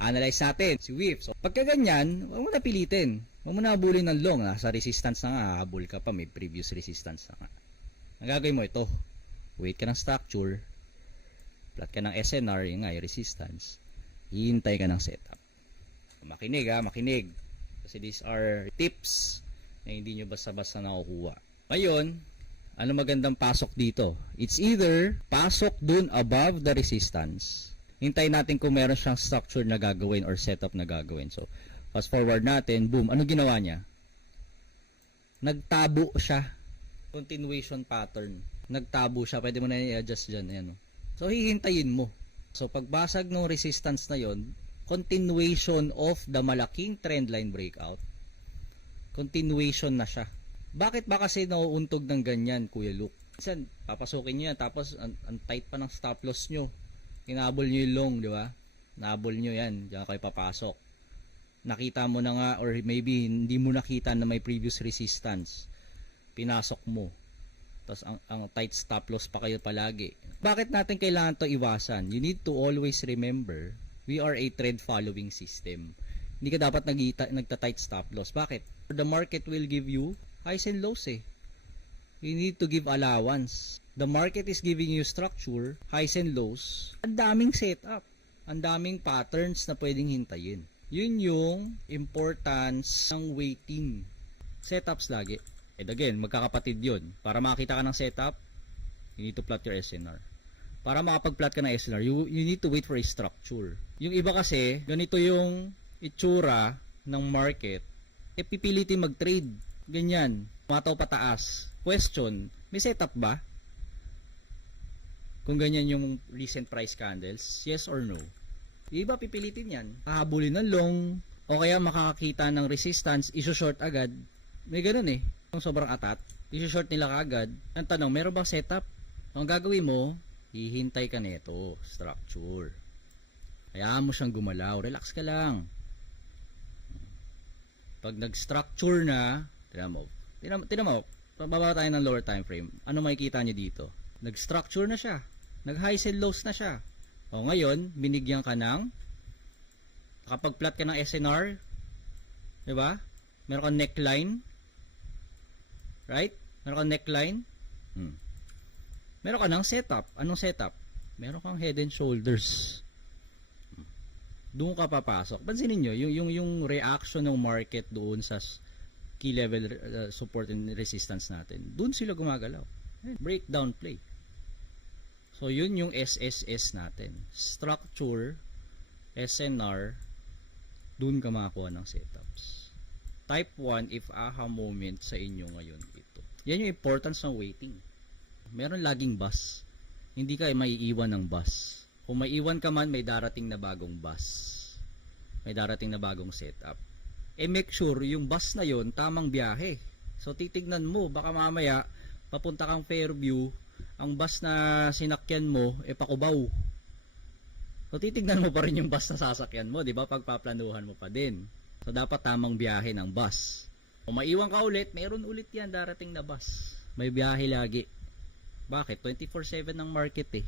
Analyze natin si WIF. So, pagka ganyan, huwag mo na pilitin. Huwag mo na habulin ng long. Nasa resistance na nga, habol ka pa, may previous resistance na nga. Ang gagawin mo ito, wait ka ng structure, plot ka ng SNR, yung nga, yung resistance, hihintay ka ng setup. Makinig makinig. Kasi these are tips na hindi nyo basta-basta nakukuha. Ngayon, ano magandang pasok dito? It's either pasok dun above the resistance. Hintayin natin kung meron siyang structure na gagawin or setup na gagawin. So, fast forward natin, boom. Ano ginawa niya? Nagtabo siya. Continuation pattern. Nagtabo siya. Pwede mo na i-adjust dyan. Ayan, no? So, hihintayin mo. So, pagbasag ng resistance na yon, continuation of the malaking trendline breakout. Continuation na siya. Bakit ba kasi nauuntog ng ganyan, Kuya Luke? Minsan, papasukin nyo yan, tapos ang tight pa ng stop loss nyo. Hinabol nyo yung long, di ba? Nabol nyo yan, diyan kayo papasok. Nakita mo na nga, or maybe hindi mo nakita na may previous resistance. Pinasok mo. Tapos ang tight stop loss pa kayo palagi. Bakit natin kailangan to iwasan? You need to always remember, we are a trend following system. Hindi ka dapat nagta-tight stop loss. Bakit? The market will give you highs and lows eh. You need to give allowance. The market is giving you structure, highs and lows. Ang daming setup. Ang daming patterns na pwedeng hintayin. Yun yung importance ng waiting. Setups lagi. And again, magkakapatid yun. Para makakita ka ng setup, you need to plot your SNR. Para makapag-plot ka ng SNR, you need to wait for a structure. Yung iba kasi, ganito yung itsura ng market, pipilitin mag-trade. Ganyan. Mataw pataas. Question, may setup ba? Kung ganyan yung recent price candles, yes or no? Yung iba pipilitin yan. Hahabulin ng long, o kaya makakakita ng resistance, iso-short agad. May ganun eh. Kung sobrang atat, iso-short nila kaagad. Ang tanong, meron bang setup? Ang gagawin mo, hihintay ka nito, structure. Hayaan mo siyang gumalaw, relax ka lang. Pag nag-structure na, tinan mo, pababa tayo ng lower time frame. Ano makikita niyo dito? Nag-structure na siya. Nag-highs and lows na siya. O ngayon, binigyan ka ng, kapag plot ka ng SNR, diba? Meron kang neckline. Right? Meron kang neckline. Meron ka ng setup. Anong setup? Meron kang head and shoulders. Doon ka papasok. Pansinin nyo, yung reaction ng market doon sa key level support and resistance natin. Doon sila gumagalaw. Breakdown play. So, yun yung SSS natin. Structure, SNR, doon ka makakuha ng setups. Type 1, if aha moment sa inyo ngayon ito. Yan yung importance ng waiting. Meron laging bus. Hindi ka maiiwan ng bus. Kung maiiwan ka man, may darating na bagong bus. May darating na bagong setup. Make sure yung bus na yon tamang biyahe. So, titignan mo, baka mamaya, papunta kang Fairview, ang bus na sinakyan mo, Pakubaw. So, titignan mo pa rin yung bus na sasakyan mo, di ba? Pagpaplanuhan mo pa din. So, dapat tamang biyahe ng bus. Kung maiwan ka ulit, meron ulit yan darating na bus. May biyahe lagi. Bakit? 24/7 ng market eh.